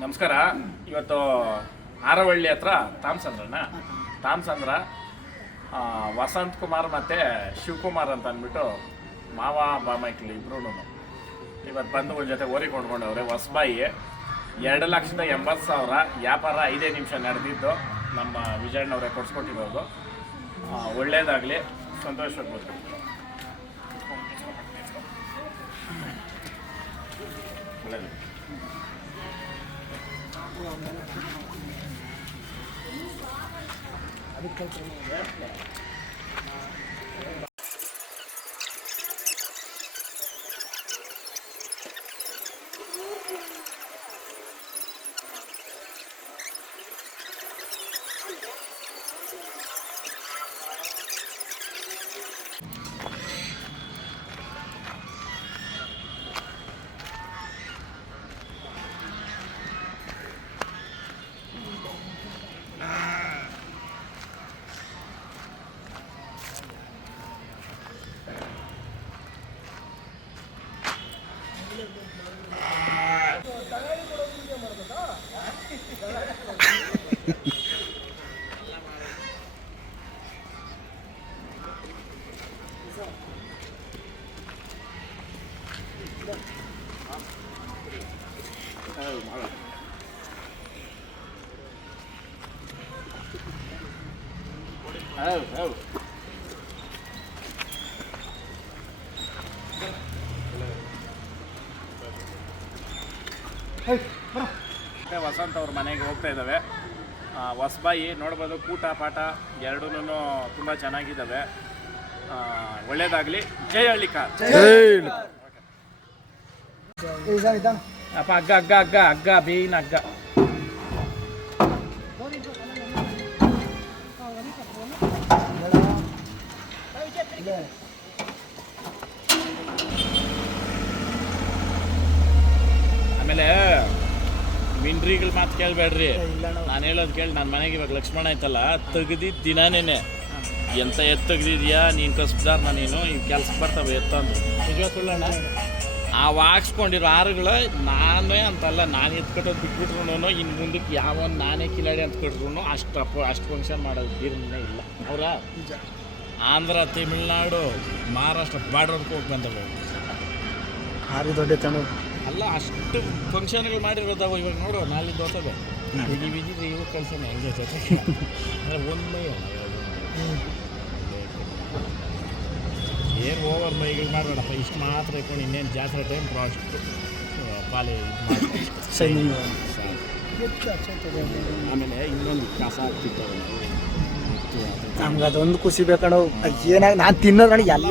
ನಮಸ್ಕಾರ. ಇವತ್ತು ಆರವಳ್ಳಿ ಹತ್ರ ತಾಮ್ಸಂದ್ರನ. ತಾಮ್ಸಂದ್ರ ವಸಂತ್ ಕುಮಾರ್ ಮತ್ತು ಶಿವಕುಮಾರ್ ಅಂತ ಅಂದ್ಬಿಟ್ಟು ಮಾವ ಬಾಮೈಕ್ಳು ಇಬ್ರು ಇವತ್ತು ಬಂಧುಗಳ ಜೊತೆ ಓರಿ ಕೊಂಡ್ಕೊಂಡವ್ರೆ ಹೊಸಬಾಯಿ. ಎರಡು ಲಕ್ಷದ ಎಂಬತ್ತು ಸಾವಿರ ವ್ಯಾಪಾರ ಐದೇ ನಿಮಿಷ ನಡೆದಿದ್ದು ನಮ್ಮ ವಿಜಯಣ್ಣವರೇ ಕೊಡ್ಸ್ಕೊಟ್ಟಿರೋದು. ಆ, ಒಳ್ಳೇದಾಗಲಿ. ಸಂತೋಷವಾಗ್ಬೋದು agriculture ಹೌದು ಮತ್ತೆ ವಸಂತ ಅವ್ರ ಮನೆಗೆ ಹೋಗ್ತಾ ಇದ್ದಾವೆ. ಹೊಸಬಾಯಿ ನೋಡ್ಬೋದು ಕೂಟ ಪಾಠ ಎರಡೂ ತುಂಬ ಚೆನ್ನಾಗಿದ್ದಾವೆ ಆ, ಒಳ್ಳೇದಾಗ್ಲಿ. ಜೈ ಹಳ್ಳಿಕಾರ್. ಅಪ್ಪ ಹಗ್ಗ ಹಗ್ಗ ಹಗ್ಗ ಹಗ್ಗ ಬೇಯಿನ ಹಗ್ಗ ಆಮೇಲೆ ಮಿಂಡ್ರಿಗಳ ಮಾತು ಕೇಳಬೇಡ್ರಿ. ನಾನು ಹೇಳೋದು ಕೇಳಿ ನನ್ನ ಮನೆಗೆ ಇವಾಗ ಲಕ್ಷ್ಮಣ ಐತಲ್ಲ ತೆಗ್ದಿದ್ದು ದಿನಾನೇನೆ. ಎಂತ ಎತ್ತು ತೆಗ್ದಿದ್ಯಾ ನೀನು ಕಸ್ಬಾರ ನಾನೇನು ಈ ಕೆಲ್ಸಕ್ಕೆ ಬರ್ತವೆ ಎತ್ತ ನಿಜವಾಗ್ಲಣ್ಣ ಆ ಹಾಕ್ಸ್ಕೊಂಡಿರೋ ಆರುಗಳು ನಾನೇ ಅಂತಲ್ಲ ನಾನು ಎತ್ಕೊಟ್ಟೋದು ಬಿಟ್ಬಿಟ್ರು ಇನ್ನು ಮುಂದಕ್ಕೆ ಯಾವ ನಾನೇ ಕಿಲಾಡಿ ಅಂತ ಕೊಟ್ರು ಅಷ್ಟು ಅಪ್ಪ ಅಷ್ಟು ಫಂಕ್ಷನ್ ಮಾಡೋದು ಬೀರ್ನೇ ಇಲ್ಲ. ಅವರ? ಆಂಧ್ರ ತಮಿಳ್ನಾಡು ಮಹಾರಾಷ್ಟ್ರ ಬಾರ್ಡರ್ ಹೋಗಿ ಬಂದವು ಆರು ದೊಡ್ಡ ತಣ ಅಲ್ಲ ಅಷ್ಟು ಫಂಕ್ಷನ್ಗಳು ಮಾಡಿರೋದಾವ ಇವಾಗ ನೋಡು ನಾಳೆ ದೋಸದೆ ಈಗ ಬಿಗಿ ಇವಾಗ ಕೆಲಸ ಹಂಗೆ ಜೊತೆ ಅಂದರೆ ಒಂದು ಏನು ಓವರ್ ಮೈಗಳು ಮಾಡಬೇಡಪ್ಪ ಇಷ್ಟು ಮಾತ್ರ ಇಟ್ಕೊಂಡು ಇನ್ನೇನು ಜಾತ್ರೆ ಟೈಮ್ ಪ್ರಾಜೆಕ್ಟ್ ಪಾಲೆ ಆಮೇಲೆ ಇನ್ನೊಂದು ಕಸ ಆಗ್ತಿತ್ತು ನಮ್ಗೆ ಅದೊಂದು ಖುಷಿ ಬೇಕಣ್ಣ. ಏನಾಗ ನಾನು ತಿನ್ನೋದು ನನಗೆ ಎಲ್ಲ